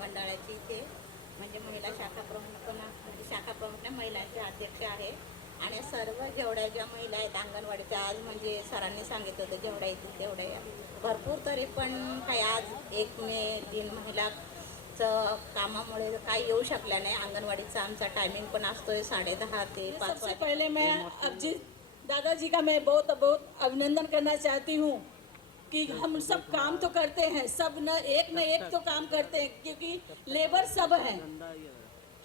मंडळाची इथे म्हणजे महिला शाखा प्रमुख पण म्हणजे शाखा प्रमुख नाही, महिलांचे अध्यक्ष आहे. आणि सर्व जेवढ्या ज्या महिला आहेत अंगणवाडीच्या, आज म्हणजे सरांनी सांगितलं होतं जेवढ्या येतील तेवढ्या भरपूर, तरी पण काही आज 1 मे दिन महिलाचं कामामुळे काही येऊ शकल्या नाही. अंगणवाडीचा आमचा टायमिंग पण असतोय 10:30 ते 5 सबसे वाजे. पहले मैं अभिजीत दादाजी का मैं बहुत बहुत अभिनंदन करना चाहती हूँ कि हम सब काम तो करते हैं, सब न एक तो काम करते हैं, क्योंकि लेबर सब हैं।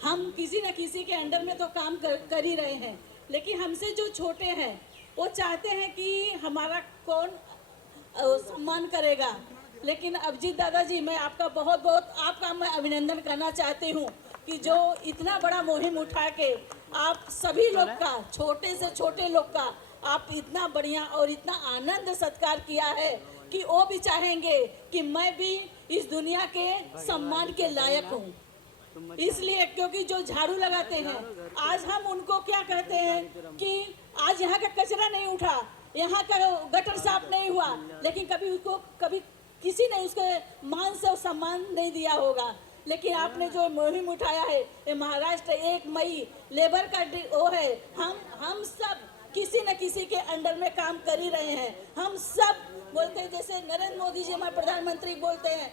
हम किसी न किसी के अंडर में तो काम कर ही रहे हैं, लेकिन हमसे जो छोटे हैं वो चाहते हैं कि हमारा कौन सम्मान करेगा। लेकिन अभिजीत दादाजी, मैं आपका बहुत बहुत आपका मैं अभिनंदन करना चाहती हूँ कि जो इतना बड़ा मुहिम उठा के आप सभी लोग का, छोटे से छोटे लोग का आप इतना बढ़िया और इतना आनंद सत्कार किया है कि वो भी चाहेंगे कि मैं भी इस दुनिया के सम्मान के लायक हूँ। इसलिए क्योंकि जो झाड़ू लगाते हैं, आज हम उनको क्या कहते हैं कि आज यहाँ का कचरा नहीं उठा, यहाँ का गटर साफ नहीं हुआ, लेकिन कभी उसको कभी किसी ने उसके मान से सम्मान नहीं दिया होगा। लेकिन आपने जो मुहिम उठाया है, ये महाराष्ट्र 1 मई लेबर का वो है। हम सब किसी न किसी के अंडर में काम कर ही रहे हैं। हम सब बोलते हैं, जैसे नरेंद्र मोदी जी हमारे प्रधानमंत्री बोलते हैं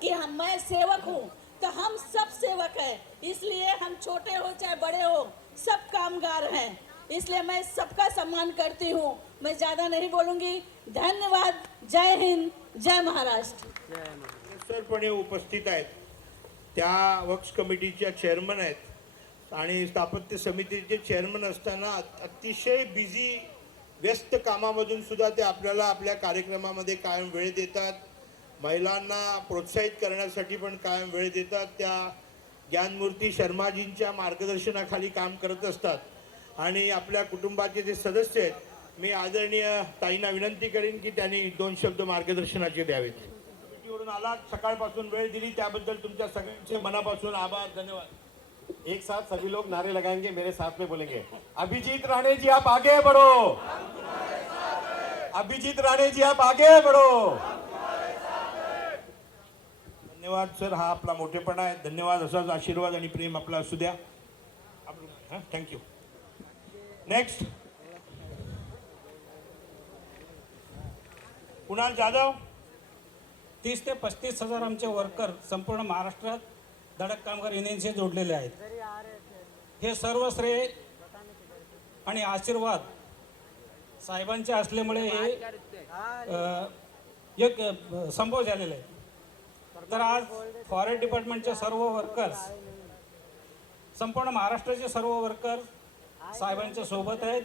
कि मैं सेवक हूँ, तो हम सब सेवक हैं। इसलिए हम छोटे हो चाहे बड़े हो, सब कामगार हैं। इसलिए मैं सबका सम्मान करती हूँ। मैं ज़्यादा नहीं बोलूँगी। धन्यवाद। जय हिंद, जय महाराष्ट्र। सरपणे उपस्थित आहेत, त्या वक्फ कमिटीच्या चेअरमन आहेत आणि स्थापत्य समितीचे चेअरमन असताना अतिशय बिझी व्यस्त कामामधून सुद्धा ते आपल्याला आपल्या कार्यक्रमामध्ये कायम वेळ देतात. महिलांना प्रोत्साहित करण्यासाठी पण कायम वेळ देतात. त्या ज्ञानमूर्ती शर्माजींच्या मार्गदर्शनाखाली काम करत असतात. आणि आपल्या कुटुंबाचे जे सदस्य आहेत, मी आदरणीय ताईंना विनंती करेन की त्यांनी 2 शब्द मार्गदर्शनाचे द्यावेत. कमिटीवरून आलात, सकाळपासून वेळ दिली त्याबद्दल तुमच्या सगळ्यांचे मनापासून आभार, धन्यवाद. एक साथ सभी लोग नारे लगाएंगे, मेरे साथ में बोलेंगे, अभिजीत राणे जी आप आगे बढ़ो, अभिजीत राणे जी आप आगे बढ़ो. धन्यवाद सर, हा आपला मोठेपणा आहे. धन्यवाद. असाच आशीर्वाद आणि प्रेम आपला असू द्या. थँक्यू. नेक्स्ट कुणाल जाधव. 30 ते 35 हजार आमचे वर्कर संपूर्ण महाराष्ट्रात धडक कामगार युनियनशी जोडलेले आहेत. हे सर्व श्रेय आणि आशीर्वाद साहेबांचे असल्यामुळे हे एक संभव झालेलं आहे. तर आज फॉरेस्ट डिपार्टमेंटचे सर्व वर्कर्स, संपूर्ण महाराष्ट्राचे सर्व वर्कर्स साहेबांच्या सोबत आहेत.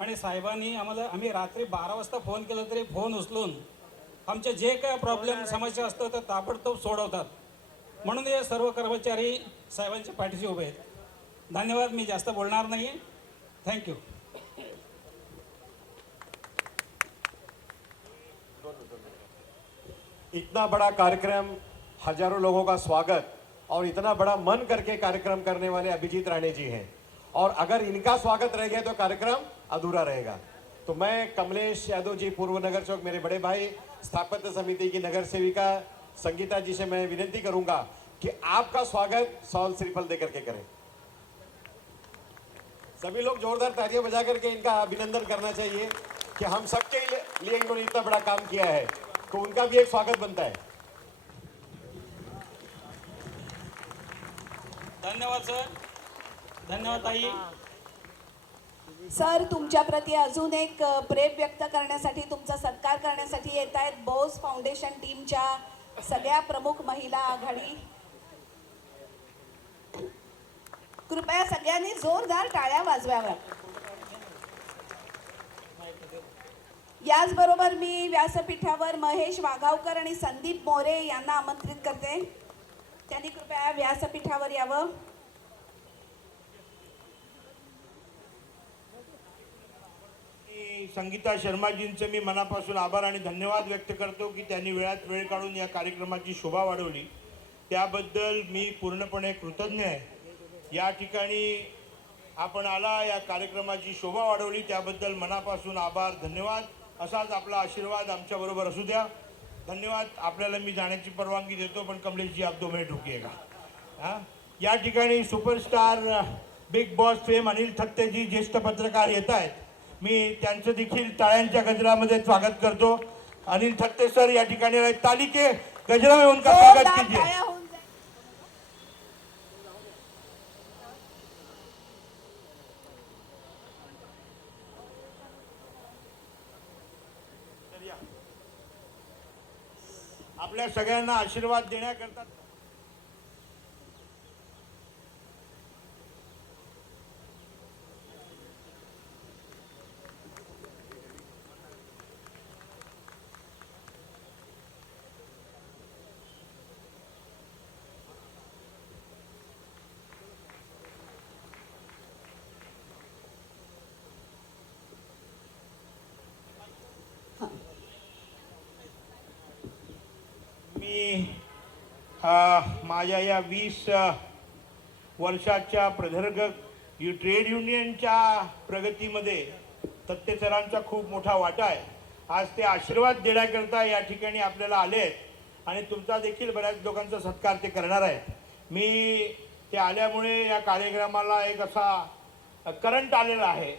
आणि साहेबांनी आम्ही रात्री 12 वाजता फोन केला तरी फोन उचलून आमचे जे काय प्रॉब्लेम समस्या असतात ते ताबडतोब सोडवतात. म्हणून हे सर्व कर्मचारी साहेबांच्या पाठीशी उभे आहेत. धन्यवाद. मी जास्त बोलणार नाही. थँक्यू. इतना बड़ा कार्यक्रम, हजारों लोगों का स्वागत और इतना बड़ा मन करके कार्यक्रम करने वाले अभिजीत राणे जी हैं. और अगर इनका स्वागत रह गया तो कार्यक्रम अधूरा रहेगा. तो मैं कमलेश यादव जी, पूर्व नगर चौक, मेरे बड़े भाई, स्थापत्य समिति की नगर सेविका संगीता जी से मैं विनती करूंगा कि आपका स्वागत सॉल श्रीफल देकर के करें. सभी लोग जोरदार तालियां बजा करके इनका अभिनंदन करना चाहिए कि हम सबके लिए इन्होंने इतना बड़ा काम किया है, तो उनका भी एक स्वागत बनता है. धन्यवाद सर. धन्यवाद ताई. सर, तुमच्या प्रती अजून एक प्रेम व्यक्त करण्यासाठी, तुमचा सत्कार करण्यासाठी येत आहेत बोस फाउंडेशन टीमच्या सगळ्या प्रमुख महिला आघाडी. कृपया सगळ्यांनी जोरदार टाळ्या वाजवाव्यात. याचबरोबर मी व्यासपीठावर महेश वाघावकर आणि संदीप मोरे यांना आमंत्रित करते. त्यांनी कृपया व्यासपीठावर यावं. संगीता शर्माजींचं मी मनापासून आभार आणि धन्यवाद व्यक्त करतो की त्यांनी वेळात वेळ काढून या कार्यक्रमाची शोभा वाढवली. त्याबद्दल मी पूर्णपणे कृतज्ञ आहे. या ठिकाणी आपण आला, या कार्यक्रमाची शोभा वाढवली, त्याबद्दल मनापासून आभार, धन्यवाद. असाच आपला आशीर्वाद आमच्याबरोबर असू द्या. धन्यवाद. आपल्याला मी जाण्याची परवानगी देतो, पण कमलेशजी आप 2 मिनिट रुकिएगा. हाँ, या ठिकाणी superstar Bigg Boss fame Anil थत्तेजी ज्येष्ठ पत्रकार येत आहेत. मी त्यांचं देखील टाळ्यांच्या गजरामध्ये स्वागत करतो. अनिल थत्ते सर या ठिकाणी आहेत. ताली के गजरा में उनका स्वागत जोरदार कीजिए. टाळ्या होऊन जाईल. आपल्या सगळ्यांना आशीर्वाद देण्याकरता मी माझ्या या 20 वर्षाच्या प्रदीर्घ ट्रेड युनियनच्या प्रगतीमध्ये तत्ते सरांचा खूप मोठा वाटा आहे. आज ते आशीर्वाद देण्याकरता या ठिकाणी आपल्याला आले आहेत आणि तुमचा देखील बऱ्याच लोकांचा सत्कार ते करणार आहेत. मी ते आल्यामुळे या कार्यक्रमाला एक असा करंट आलेला आहे.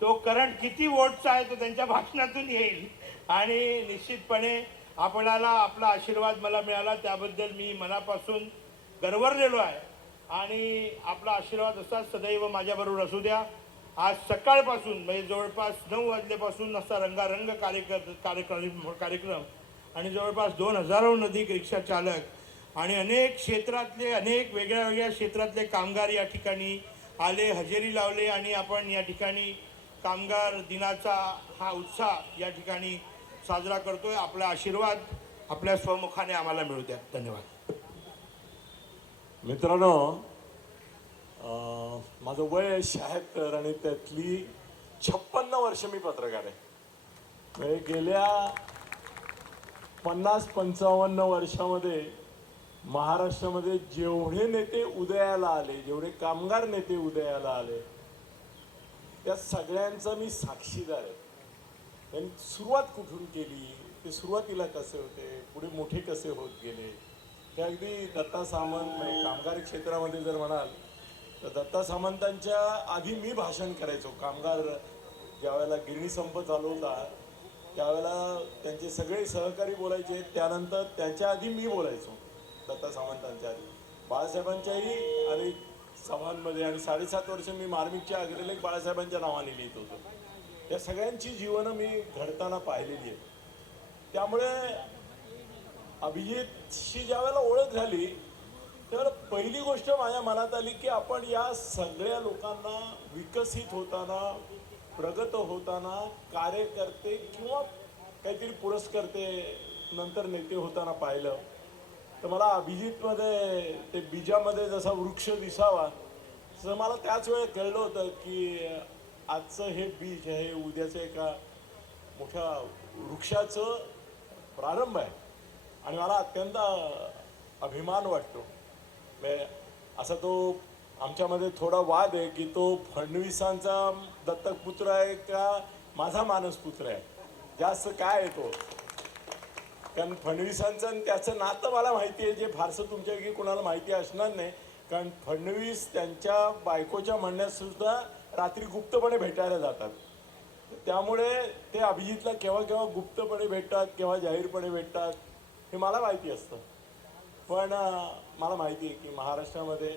तो करंट किती वोट्सचा आहे तो त्यांच्या भाषणातून येईल आणि निश्चितपणे आपणाला आपला आशीर्वाद मला मिळाला त्याबद्दल मी मनापासून गरवरलेलो आहे आणि आपला आशीर्वाद असा सदैव माझ्याबरोबर असू द्या. आज सकाळपासून म्हणजे जवळपास 9 वाजल्यापासून असा रंगारंग कार्यक्रम आणि जवळपास 2000हून अधिक रिक्षा चालक आणि अनेक क्षेत्रातले अनेक वेगळ्या वेगळ्या क्षेत्रातले कामगार या ठिकाणी आले, हजेरी लावले आणि आपण या ठिकाणी कामगार दिनाचा हा उत्साह या ठिकाणी साजरा करतोय. आपला आशीर्वाद आपल्या स्वमुखाने आम्हाला मिळू द्या. धन्यवाद. मित्रांनो, माझं वय 76 आणि त्यातली 56 वर्ष मी पत्रकार आहे. म्हणजे गेल्या 50-55 वर्षामध्ये महाराष्ट्रामध्ये जेवढे नेते उदयाला आले, जेवढे कामगार नेते उदयाला आले, त्या सगळ्यांचा मी साक्षीदार आहे. त्यांनी सुरुवात कुठून केली, ते सुरुवातीला कसे होते, पुढे मोठे कसे होत गेले, ते अगदी दत्ता सामंत म्हणजे कामगार क्षेत्रामध्ये जर म्हणाल तर दत्ता सामंतांच्या आधी मी भाषण करायचो. कामगार ज्यावेळेला गिरणी संप चालू होता त्यावेळेला त्यांचे सगळे सहकारी बोलायचे, त्यानंतर त्यांच्या आधी मी बोलायचो. दत्ता सामंतांच्या आधी बाळासाहेबांच्याही अनेक सभांमध्ये आणि 7.5 वर्ष मी मार्मिकच्या अग्रलेख बाळासाहेबांच्या नावाने लिहित होतो. या सगळ्यांची जीवनं मी घडताना पाहिलेली आहेत. त्यामुळे अभिजितशी ज्या वेळेला ओळख झाली तर पहिली गोष्ट माझ्या मनात आली की आपण या सगळ्या लोकांना विकसित होताना, प्रगत होताना, कार्यकर्ते किंवा काहीतरी पुरस्कर्ते नंतर नेते होताना पाहिलं. तर मला अभिजितमध्ये ते बीजामध्ये जसा वृक्ष दिसावा तसं मला त्याच वेळेला कळलं होतं की आजचं हे बीज हे उद्याचं एका मोठ्या वृक्षाचं प्रारंभ आहे आणि मला अत्यंत अभिमान वाटतो. असा तो आमच्यामध्ये थोडा वाद आहे की तो फडणवीसांचा दत्तक पुत्र आहे का माझा मानस पुत्र आहे. जास्त काय आहे तो, कारण फडणवीसांचं आणि त्याचं नातं मला माहिती आहे, जे फारसं तुमच्यापैकी कोणाला माहिती असणार नाही. कारण फडणवीस त्यांच्या बायकोच्या म्हणण्यात सुद्धा रात्री गुप्तपणे भेटायला जातात. त्यामुळे ते अभिजितला केव्हा केव्हा गुप्तपणे भेटतात, केव्हा जाहीरपणे भेटतात हे मला माहिती असतं. पण मला माहिती आहे की महाराष्ट्रामध्ये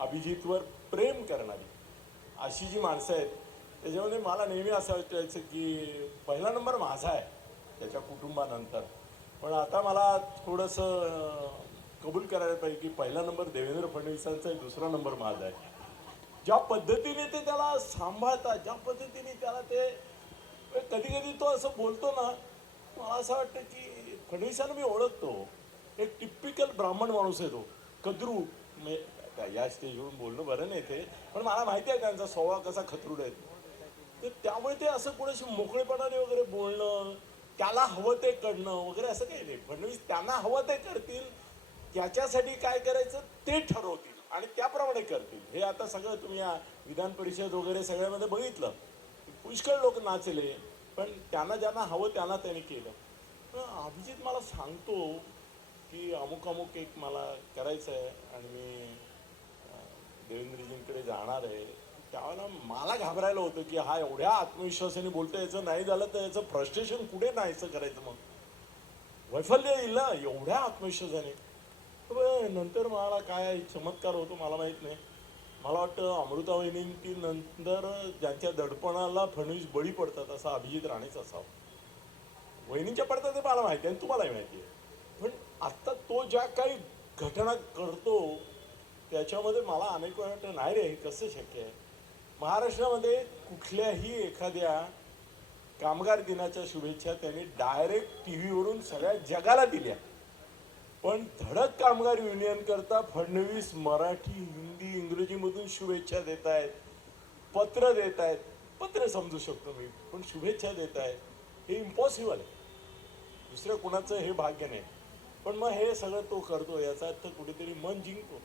अभिजितवर प्रेम करणारी अशी जी माणसं आहेत त्याच्यामध्ये मला नेहमी असं वाटायचं की पहिला नंबर माझा आहे त्याच्या कुटुंबानंतर. पण आता मला थोडंसं कबूल करायला पाहिजे की पहिला नंबर देवेंद्र फडणवीसांचा आहे, दुसरा नंबर माझा आहे. ज्या पद्धतीने ते त्याला सांभाळतात, ज्या पद्धतीने त्याला ते कधी कधी तो असं बोलतो ना, मला असं वाटतं की फडणवीसांना मी ओळखतो. एक टिपिकल ब्राह्मण माणूस आहे तो, कद्रू. या स्टेजवरून बोलणं बरं नाही ते, पण मला माहिती आहे त्यांचा स्वभाव कसा खतरूड आहे. तर त्यामुळे ते असं कोणाशी मोकळेपणाने वगैरे बोलणं, त्याला हवं ते करणं वगैरे असं काही नाही. फडणवीस त्यांना हवं ते करतील, त्याच्यासाठी काय करायचं ते ठरवतील आणि त्याप्रमाणे करतील. हे आता सगळं तुम्ही या विधान परिषद वगैरे सगळ्यामध्ये बघितलं. पुष्कळ लोक नाचले, पण त्यांना ज्यांना हवं त्यांना त्यांनी केलं. अभिजित मला सांगतो की अमुक अमुक एक मला करायचं आहे आणि मी देवेंद्रजींकडे जाणार आहे. त्यावेळेला मला घाबरायला होतं की हा एवढ्या आत्मविश्वासाने बोलतो, याचं नाही झालं तर याचं फ्रस्ट्रेशन कुठे नाहीचं करायचं, मग वैफल्य येईल ना एवढ्या आत्मविश्वासाने. नंतर मला काय चमत्कार होतो मला माहीत नाही. मला वाटतं अमृता वहिनींची नंतर ज्यांच्या दडपणाला फडणवीस बळी पडतात असा अभिजित राणेच असावा. वहिनींच्या पडतात ते मला माहिती आहे आणि तुम्हालाही माहिती आहे. पण आत्ता तो ज्या काही घटना करतो त्याच्यामध्ये मला अनेक वेळा वाटतं नाही रे, हे कसं शक्य आहे. महाराष्ट्रामध्ये कुठल्याही एखाद्या कामगार दिनाच्या शुभेच्छा त्यांनी डायरेक्ट टी व्हीवरून सगळ्या जगाला दिल्या, पण धडक कामगार युनियन करता फडणवीस मराठी हिंदी इंग्रजीमधून शुभेच्छा देत आहेत, पत्र देत आहेत. पत्र समजू शकतो मी, पण शुभेच्छा देत आहेत हे इम्पॉसिबल आहे. दुसऱ्या कुणाचं हे भाग्य नाही. पण मग हे सगळं तो करतो याचा अर्थ कुठेतरी मन जिंकतो.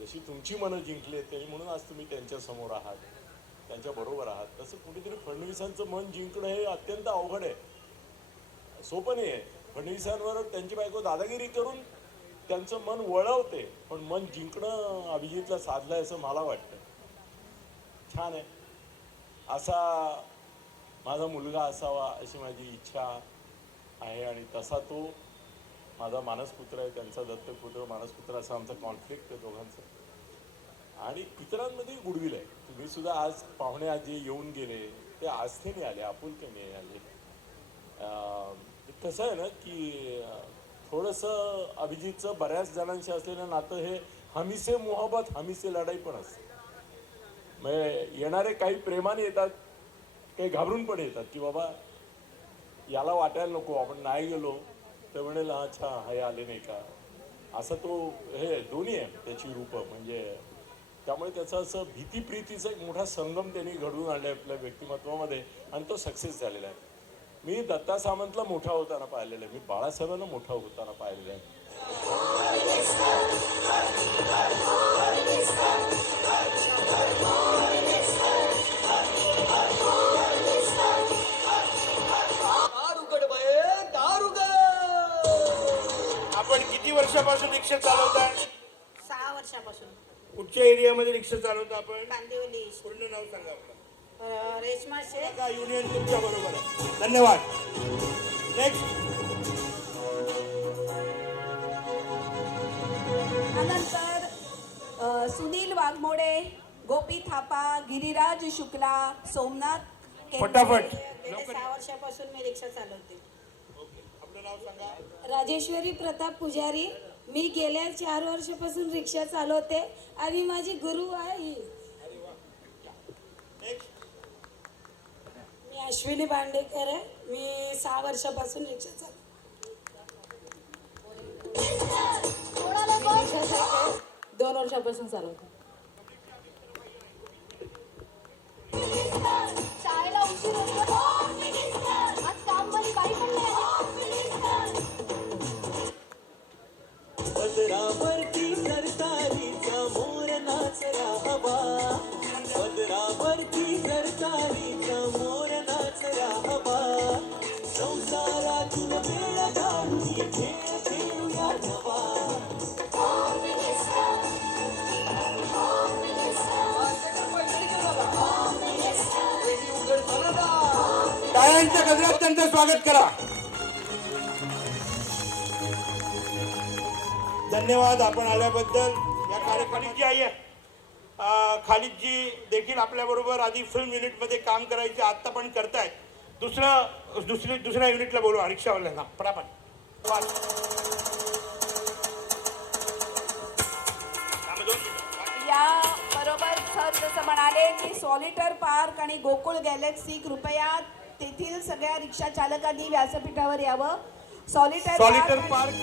जशी तुमची मनं जिंकली आहेत त्यांनी म्हणून आज तुम्ही त्यांच्या समोर आहात, त्यांच्या बरोबर आहात, तसं कुठेतरी फडणवीसांचं मन जिंकणं हे अत्यंत अवघड आहे, सोपं नाही आहे. फडणवीसांवर त्यांची बायको दादागिरी करून त्यांचं मन वळवते, पण मन जिंकणं अभिजितला साधलंय असं मला वाटतं. छान आहे. असा माझा मुलगा असावा अशी माझी इच्छा आहे आणि तसा तो माझा मानसपुत्र आहे, त्यांचा दत्तपुत्र मानसपुत्र, असा आमचा कॉन्फ्लिक्ट आहे दोघांचं. आणि इतरांमध्ये गुडविल आहे. तुम्ही सुद्धा आज पाहुणे आज जे येऊन गेले ते आस्थेने आले, आपुलकीने आले. कसं आहे ना की थोडंसं अभिजितचं बऱ्याच जणांशी असलेलं नातं हे हमीसे मोहब्बत हमीसे लढाई पण असते. म्हणजे येणारे काही प्रेमाने येतात, काही घाबरून पण येतात की बाबा याला वाटायला नको आपण नाही गेलो तर म्हणेल अच्छा हे आले नाही का, असं तो हे दोन्ही आहे त्याची रूपं. म्हणजे त्यामुळे त्याचं असं भीतीप्रीतीचा एक मोठा संगम त्यांनी घडवून आणला आपल्या व्यक्तिमत्वामध्ये आणि तो सक्सेस झालेला आहे. मी दत्ता सामंतला मोठा होताना पाहिलेलं आहे, मी बाळासाहेबांना मोठा होताना पाहिलेलं आहे. आपण किती वर्षापासून रिक्षा चालवताय? 6 वर्षापासून. कुठच्या एरियामध्ये रिक्षा चालवता आपण? कांदिवली. पूर्ण नाव सांगा आपलं. रेशमा शेख. का युनियन तुमच्या बरोबर आहे. धन्यवाद. नेक्स्ट. त्यानंतर सुनील वाघमोडे, गोपी थापा, गिरिराज शुक्ला, सोमनाथ केंद्रे. फटाफट. गेल्या 6 वर्षापासून मी रिक्षा चालवते. आपलं नाव सांगा. राजेश्वरी प्रताप पुजारी. मी गेल्या 4 वर्षापासून रिक्षा चालवते आणि माझी गुरु आहे ही. नेक्स्ट. मी अश्विनी बांडेकर आहे. मी 6 वर्षापासून रिक्षा चालवते. 2 वर्षापासून चालवते. शाळेला उशीर होतो. आज कामवाली बाई पण नाही आली. पदरावरती सरकारीचा मोर नाचला हवा, पदरावरती सरकारीचा मोर नाचला हवा, संसारातून वेळ काढून खेळ खेळूया नवा. टाळ्यांच्या गजरात त्यांचं स्वागत करा. धन्यवाद आपण आल्याबद्दल. या कार्यक्रमाची आई आहे खालिदजी देखील आपल्याबरोबर आधी फिल्म युनिटमध्ये काम करायचे, आत्ता पण करतायत. दुसऱ्या युनिटला बोलवा रिक्षावाल्यांना पटापट. या बरोबर सर जसं म्हणाले की सॉलिटर पार्क आणि गोकुळ गॅलेक्सी कृपया तेथील सगळ्या रिक्षा चालकांनी व्यासपीठावर यावं. Solitaire park.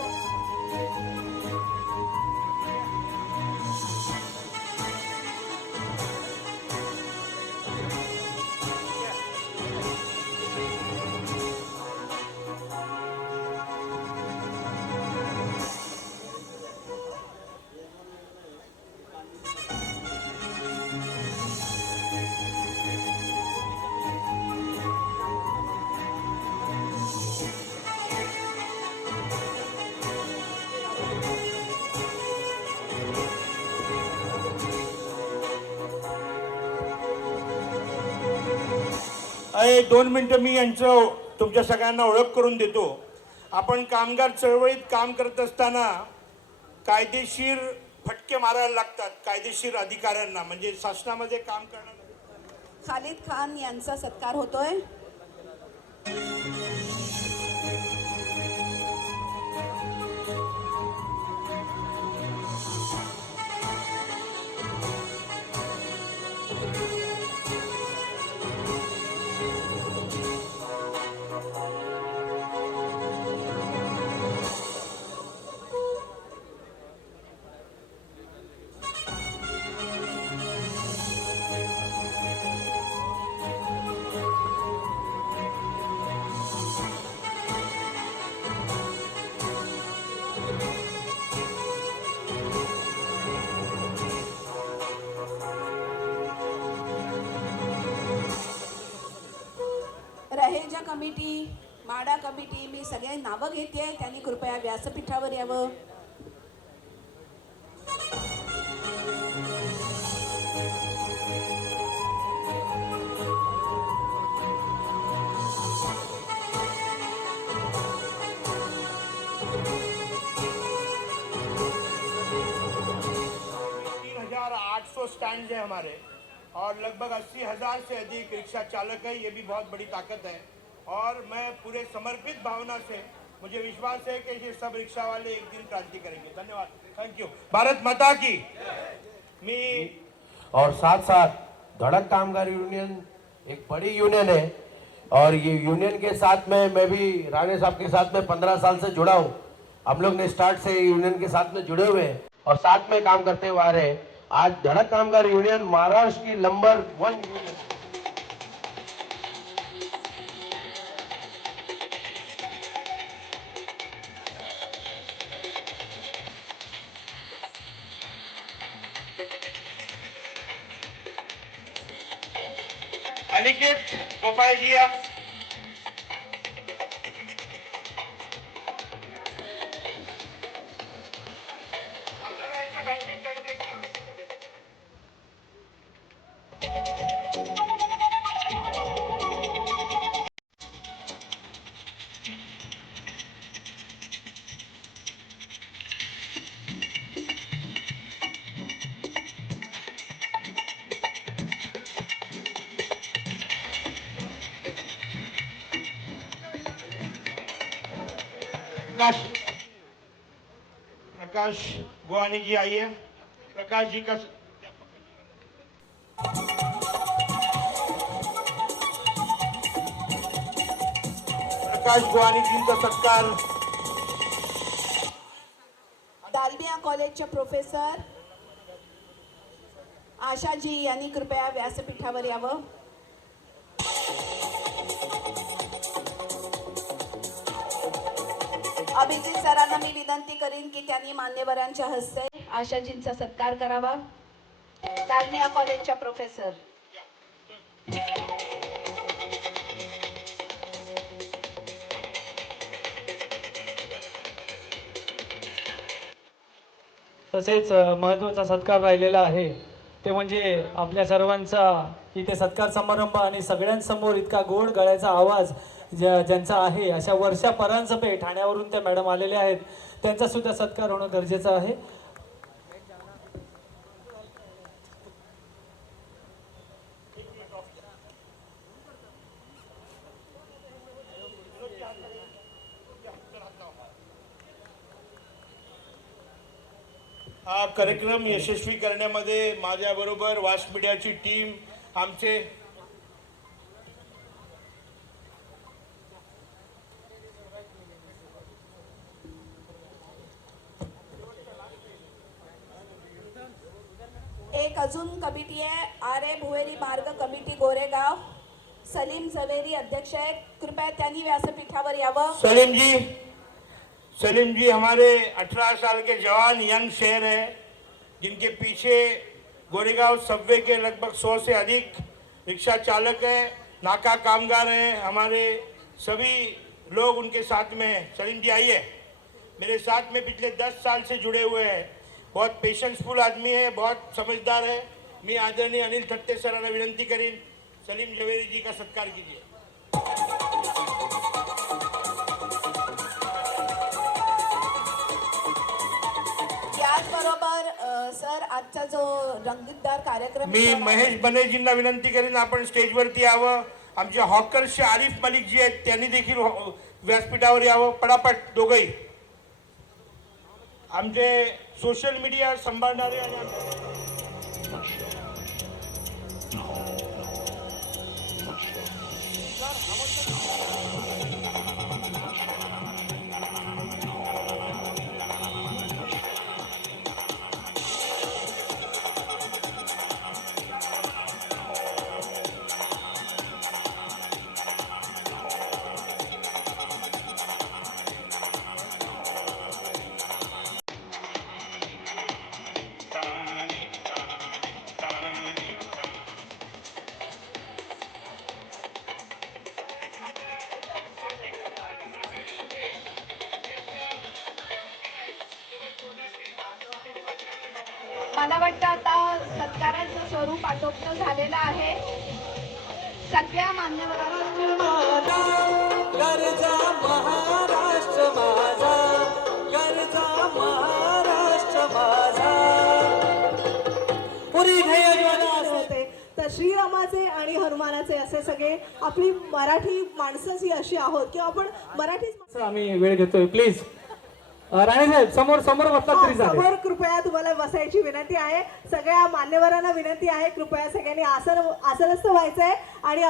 2 मिनिटं मी यांचं तुमच्या सगळ्यांना ओळख करून देतो. आपण कामगार चळवळीत काम करत असताना कायदेशीर फटके मारायला लागतात कायदेशीर अधिकाऱ्यांना, म्हणजे शासनामध्ये काम करणार. खालिद खान यांचा सत्कार होतोय. रहेजा कमिटी, माडा कमिटी, मी सगळे नावं घेते, त्यांनी कृपया व्यासपीठावर यावं. स्टैंड है हमारे और लगभग 80,000 से अधिक रिक्शा चालक है. ये भी बहुत बड़ी ताकत है और मैं पूरे समर्पित भावना से, मुझे विश्वास है कि ये सब रिक्शा वाले एक दिन क्रांति करेंगे. धन्यवाद. Thank you. भारत माता की. मी और साथ साथ धड़क कामगार यूनियन एक बड़ी यूनियन है और ये यूनियन के साथ में मैं भी राणे साहब के साथ में 15 साल से जुड़ा हूँ. हम लोग ने स्टार्ट से यूनियन के साथ में जुड़े हुए हैं और साथ में काम करते हुए आ रहे हैं. आज धड़क कामगार यूनियन महाराष्ट्र की नंबर 1 यूनियन. अनिकेत गोपाल जी आप. प्रकाश गुआनी जी आइए. प्रकाश जी का प्रकाश गुआनी जी का सत्कार. दालमिया कॉलेजच्या प्रोफेसर आशाजी यांनी कृपया व्यासपीठावर यावं. अभिजित सरांना मी विनंती करीन की त्यांनी मान्यवरांच्या हस्ते आशाजींचा सत्कार करावा. दालमिया कॉलेजच्या प्रोफेसर. तसेच महत्त्वाचा सत्कार राहिलेला आहे ते म्हणजे आपल्या सर्वांचा इथे सत्कार समारंभ आणि सगळ्यांसमोर इतका गोड गळ्याचा आवाज ज्यांचा आहे, अशा वर्षा परांजपे ठाण्यावरून त्या मॅडम आलेल्या आहेत, त्यांचा सुद्धा सत्कार होणं गरजेचं आहे. हा कार्यक्रम यशस्वी करण्यामध्ये माझ्याबरोबर वास मीडियाची टीम, आमचे एक अजून कमिटी आहे, आरे भुवेरी मार्ग कमिटी गोरेगाव. सलीम जवेरी अध्यक्ष आहेत, कृपया त्यांनी व्यासपीठावर यावं. सलीम जी हमारे 18 साल के जवान यंग शेर हैं, जिनके पीछे गोरेगांव सबवे के लगभग 100 से अधिक रिक्शा चालक हैं, नाका कामगार हैं, हमारे सभी लोग उनके साथ में हैं. सलीम जी आइए. मेरे साथ में पिछले 10 साल से जुड़े हुए हैं. बहुत पेशेंसफुल आदमी है, बहुत समझदार है. मी आदरणीय अनिल थट्टे सरांना विनंती करीन, सलीम जवेरी जी का सत्कार कीजिए. याचबरोबर सर आजचा जो रंगीतदार कार्यक्रम मी महेश बनेजींना विनंती करीन आपण स्टेजवरती यावं. आमचे हॉकर्सचे आरिफ मलिक जी आहेत त्यांनी देखील व्यासपीठावर यावं. पटापट दोघंही. आमचे सोशल मीडिया सांभाळणारे मला वाटतं आता सत्काराचं स्वरूप आटोपलं झालेलं आहे. सगळ्या मान्यवरांना गरजा महाराष्ट्र माझा, गरजा महाराष्ट्र माझा. पुरी ध्येयज्वाला होते. तर श्रीरामाचे आणि हनुमानाचे असे सगळे आपली मराठी माणसंच ही अशी आहोत की आपण मराठीच. आम्ही वेळ घेतोय प्लीज. राणे साहेब समोर समोर बसतात तरी चालेल. समोर कृपया तुम्हाला बसायची विनंती आहे. सगळ्या मान्यवरांना विनंती आहे कृपया सगळ्यांनी आसनस्थ व्हायचंय आणि